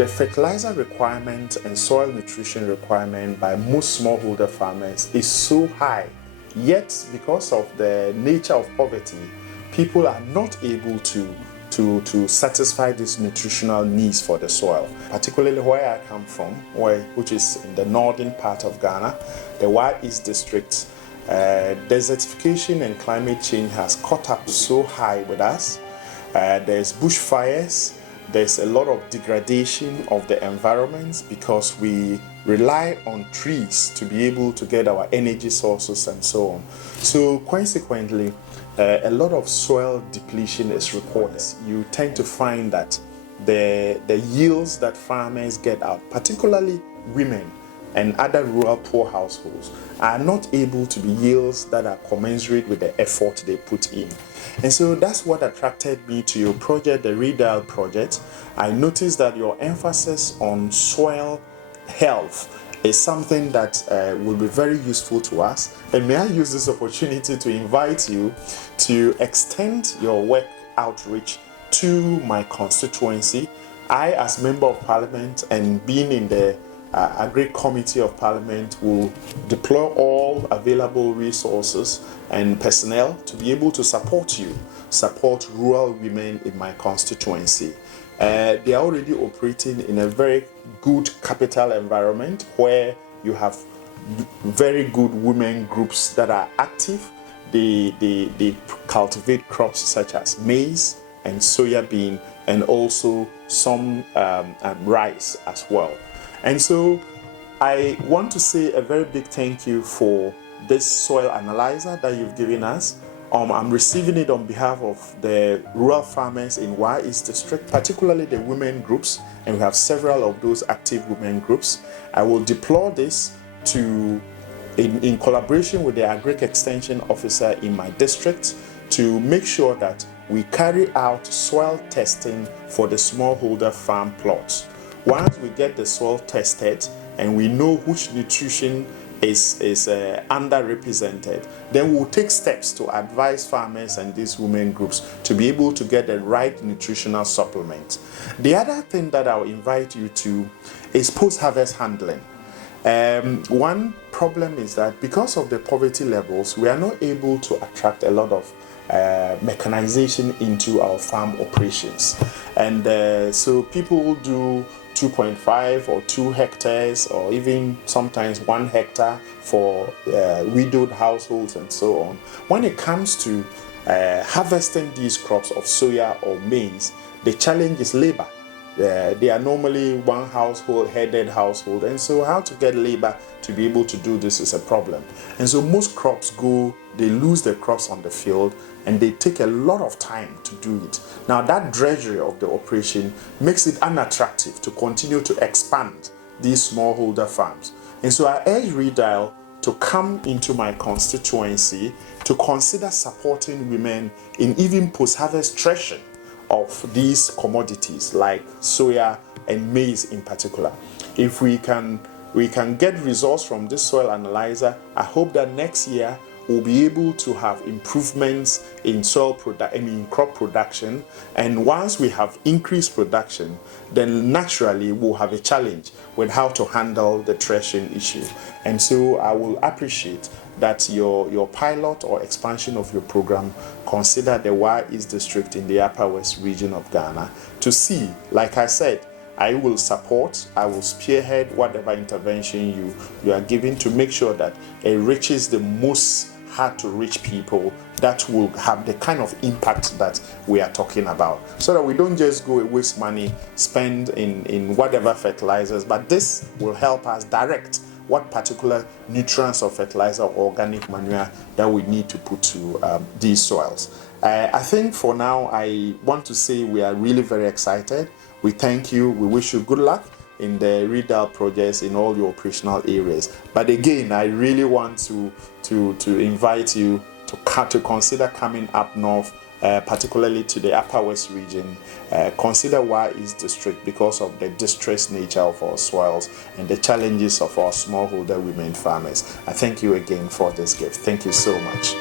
the fertilizer requirement and soil nutrition requirement by most smallholder farmers is so high, yet because of the nature of poverty, people are not able to satisfy these nutritional needs for the soil. Particularly where I come from, which is in the northern part of Ghana, the Wa East district, desertification and climate change has caught up so high with us. There's bushfires, there's a lot of degradation of the environment because we rely on trees to be able to get our energy sources and so on. So consequently, a lot of soil depletion is reported. You tend to find that the yields that farmers get out, particularly women and other rural poor households, are not able to be yields that are commensurate with the effort they put in. And so that's what attracted me to your project, the ReDIAL project. I noticed that your emphasis on soil health is something that will be very useful to us. And may I use this opportunity to invite you to extend your work outreach to my constituency. I, as Member of Parliament and being in the Agri Committee of Parliament, will deploy all available resources and personnel to be able to support rural women in my constituency. They are already operating in a very good capital environment where you have very good women groups that are active. They cultivate crops such as maize and soya bean, and also some rice as well. And so I want to say a very big thank you for this soil analyzer that you've given us. I'm receiving it on behalf of the rural farmers in Wa East District, particularly the women groups, and we have several of those active women groups. I will deploy this in collaboration with the Agri Extension Officer in my district to make sure that we carry out soil testing for the smallholder farm plots. Once we get the soil tested and we know which nutrition is underrepresented, then we'll take steps to advise farmers and these women groups to be able to get the right nutritional supplement. The other thing that I'll invite you to is post-harvest handling. One problem is that because of the poverty levels, we are not able to attract a lot of mechanization into our farm operations. And so people will do 2.5 or 2 hectares, or even sometimes 1 hectare for widowed households and so on. When it comes to harvesting these crops of soya or maize, the challenge is labor. They are normally one headed household, and so how to get labor to be able to do this is a problem. And so most crops they lose their crops on the field, and they take a lot of time to do it. Now that drudgery of the operation makes it unattractive to continue to expand these smallholder farms. And so I urge ReDIAL to come into my constituency to consider supporting women in even post-harvest threshing of these commodities like soya and maize in particular. If we can get results from this soil analyzer, I hope that next year we'll be able to have improvements in crop production. And once we have increased production, then naturally we'll have a challenge with how to handle the threshing issue. And so I will appreciate that your pilot or expansion of your program consider the Wa East District in the Upper West region of Ghana to see, like I said, I will spearhead whatever intervention you are giving to make sure that it reaches the most hard to reach people that will have the kind of impact that we are talking about, so that we don't just go and waste money, spend in whatever fertilizers, but this will help us direct what particular nutrients or fertilizer or organic manure that we need to put to these soils. I think for now, I want to say we are really very excited. We thank you. We wish you good luck in the ReDIAL projects in all your operational areas. But again, I really want to invite you to consider coming up north, particularly to the Upper West region. Consider Wa East District because of the distressed nature of our soils and the challenges of our smallholder women farmers. I thank you again for this gift. Thank you so much.